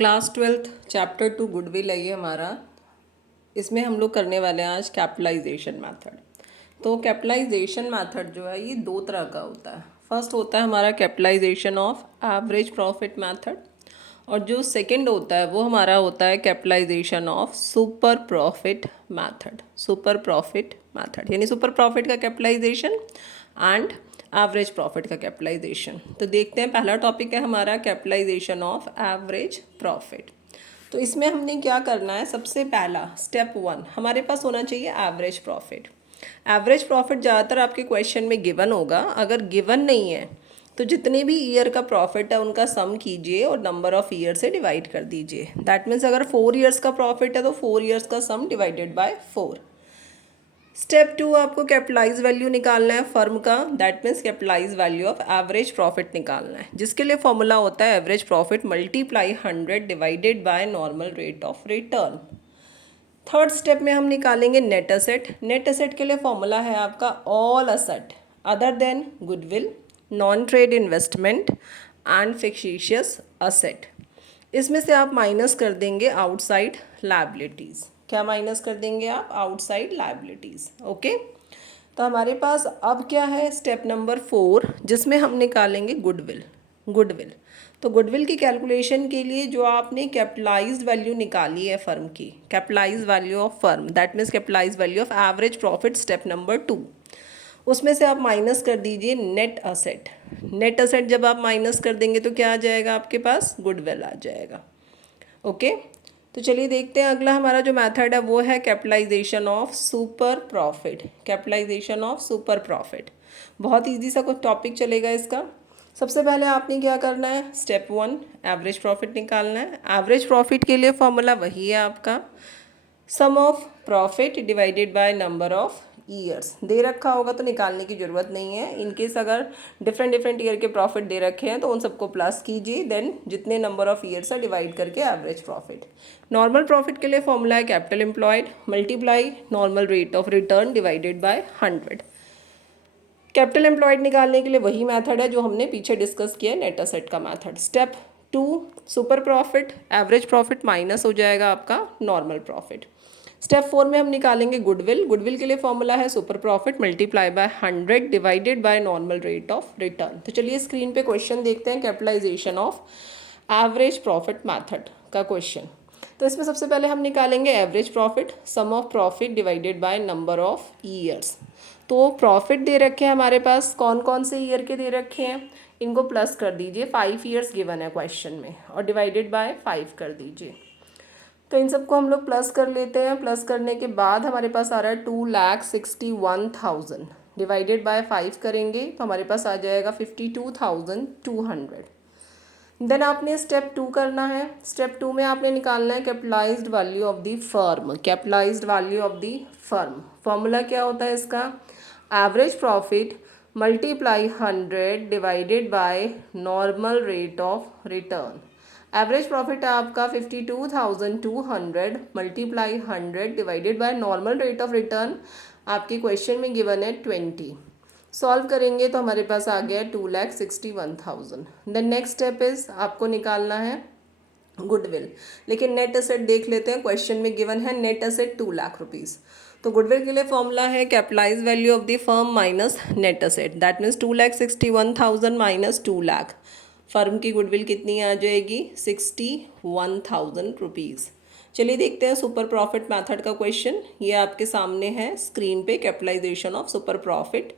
Class 12th chapter 2 goodwill है ये हमारा। इसमें हम लोग करने वाले हैं आज कैपिटलाइजेशन मेथड। तो कैपिटलाइजेशन मेथड जो है ये दो तरह का होता है। फर्स्ट होता है हमारा capitalisation of average profit method, और जो सेकंड होता है वो हमारा होता है capitalisation of super profit method. Super profit method यानी सुपर प्रॉफिट का कैपिटलाइजेशन एंड एवरेज प्रॉफिट का कैपिटलाइजेशन। तो देखते हैं, पहला टॉपिक है हमारा कैपिटलाइजेशन ऑफ एवरेज प्रॉफिट। तो इसमें हमने क्या करना है, सबसे पहला स्टेप 1 हमारे पास होना चाहिए एवरेज प्रॉफिट। एवरेज प्रॉफिट ज़्यादातर आपके क्वेश्चन में गिवन होगा। अगर गिवन नहीं है तो जितने भी ईयर का प्रॉफिट है उनका सम कीजिए और नंबर ऑफ ईयर से डिवाइड कर दीजिए। दैट मीन्स अगर 4 ईयर्स का प्रॉफिट है तो 4 ईयर्स का सम डिवाइडेड बाय 4। स्टेप 2 आपको कैपिटलाइज वैल्यू निकालना है फर्म का। That means capitalise value of average profit निकालना है, जिसके लिए फॉर्मूला होता है average profit multiply 100 divided by normal rate of return. Third step में हम निकालेंगे नेट असेट। नेट असेट के लिए फॉर्मूला है आपका all asset other than goodwill, non trade investment and fictitious asset. इसमें से आप माइनस कर देंगे आउटसाइड लायबिलिटीज़। क्या माइनस कर देंगे आप? Outside liabilities. ओके, तो हमारे पास अब क्या है, स्टेप नंबर 4 जिसमें हम निकालेंगे गुडविल। गुडविल तो गुडविल की कैलकुलेशन के लिए जो आपने कैपिटलाइज्ड वैल्यू निकाली है फर्म की, capitalised value of firm, that means capitalised value of average profit, step number 2, उसमें से आप माइनस कर दीजिए नेट असेट। नेट असेट जब आप माइनस कर देंगे तो क्या आ जाएगा आपके पास? गुडविल आ जाएगा। ओके, तो चलिए देखते हैं अगला हमारा जो मेथड है वो है capitalisation of super profit. Capitalisation of super profit बहुत इजी सा कुछ टॉपिक चलेगा इसका। सबसे पहले आपने क्या करना है, स्टेप 1 एवरेज प्रॉफिट निकालना है। एवरेज प्रॉफिट के लिए फॉर्मूला वही है आपका sum of profit divided by number of years. दे रखा होगा तो निकालने की ज़रूरत नहीं है। इनकेस अगर डिफरेंट ईयर के प्रॉफिट दे रखे हैं तो उन सबको प्लस कीजिए, देन जितने नंबर ऑफ ईयर्स है डिवाइड करके एवरेज प्रॉफिट। नॉर्मल प्रॉफिट के लिए फॉर्मूला है capital employed multiply normal rate of return divided by 100। Capital employed निकालने के लिए वही मेथड है जो हमने पीछे डिस्कस किया है, नेट असेट का method. Step 2 super profit, average profit minus हो जाएगा आपका नॉर्मल प्रॉफिट। स्टेप 4 में हम निकालेंगे गुडविल। गुडविल के लिए फॉर्मूला है super profit multiply by 100 divided by normal rate of return. तो चलिए स्क्रीन पे क्वेश्चन देखते हैं, capitalisation of average profit method का क्वेश्चन। तो इसमें सबसे पहले हम निकालेंगे average profit, sum of profit divided by number of years. तो प्रॉफिट दे रखे हैं हमारे पास, कौन कौन से ईयर के दे रखे हैं, इनको प्लस कर दीजिए। 5 ईयर्स गिवन है क्वेश्चन में, और डिवाइडेड बाय 5 कर दीजिए। तो इन सबको हम लोग प्लस कर लेते हैं। प्लस करने के बाद हमारे पास आ रहा है 2,61,000 डिवाइडेड बाय 5 करेंगे तो हमारे पास आ जाएगा 52,200। देन आपने स्टेप 2 करना है। स्टेप 2 में आपने निकालना है capitalised value of the firm. Capitalised value of the firm, formula क्या होता है इसका? Average profit multiply 100 divided by normal rate of return. Average profit है आपका 52,200 multiply 100 divided by normal rate of return. आपके क्वेश्चन में गिवन है 20। Solve करेंगे तो हमारे पास आ गया 2,61,000। देन नेक्स्ट स्टेप इज आपको निकालना है गुडविल, लेकिन नेट असेट देख लेते हैं। क्वेश्चन में गिवन है नेट असेट 2 लाख रुपीज़। तो गुडविल के लिए फॉर्मूला है capitalise value of the firm minus net asset. That means 2,61,000 minus 2 lakh. Firm की गुडविल कितनी आ जाएगी? 61,000 रुपीज़। चलिए देखते हैं सुपर प्रॉफिट मेथड का क्वेश्चन। ये आपके सामने है स्क्रीन पे, capitalisation of super profit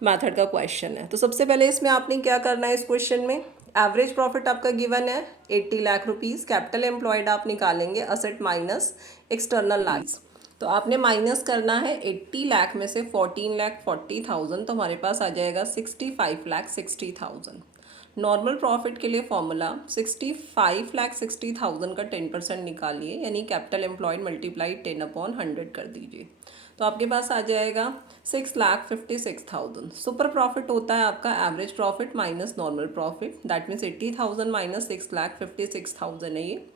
method का क्वेश्चन है। तो सबसे पहले इसमें आपने क्या करना है, इस क्वेश्चन में एवरेज प्रॉफिट आपका गिवन है 80 लाख रुपीज़। कैपिटल एम्प्लॉयड आप निकालेंगे असेट माइनस एक्सटर्नल लाइज। तो आपने माइनस करना है 80 लाख में से 14,40,000, तो हमारे पास आ जाएगा 65,60,000। नॉर्मल प्रॉफिट के लिए फॉर्मूला 65,60,000 का 10% निकालिए, यानी कैपिटल एम्प्लॉयड मल्टीप्लाई 10/100 कर दीजिए, तो आपके पास आ जाएगा 6,56,000। सुपर प्रॉफिट होता है आपका average profit minus normal profit. That means 80,000 minus 6,56,000 है ये,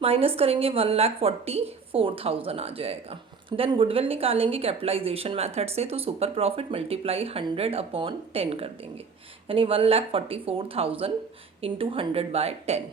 माइनस करेंगे 1,44,000 आ जाएगा। देन गुडविल निकालेंगे कैपिटलाइजेशन मेथड से, तो सुपर प्रॉफिट मल्टीप्लाई 100/10 कर देंगे, यानी 1,44,000 इंटू 100/10।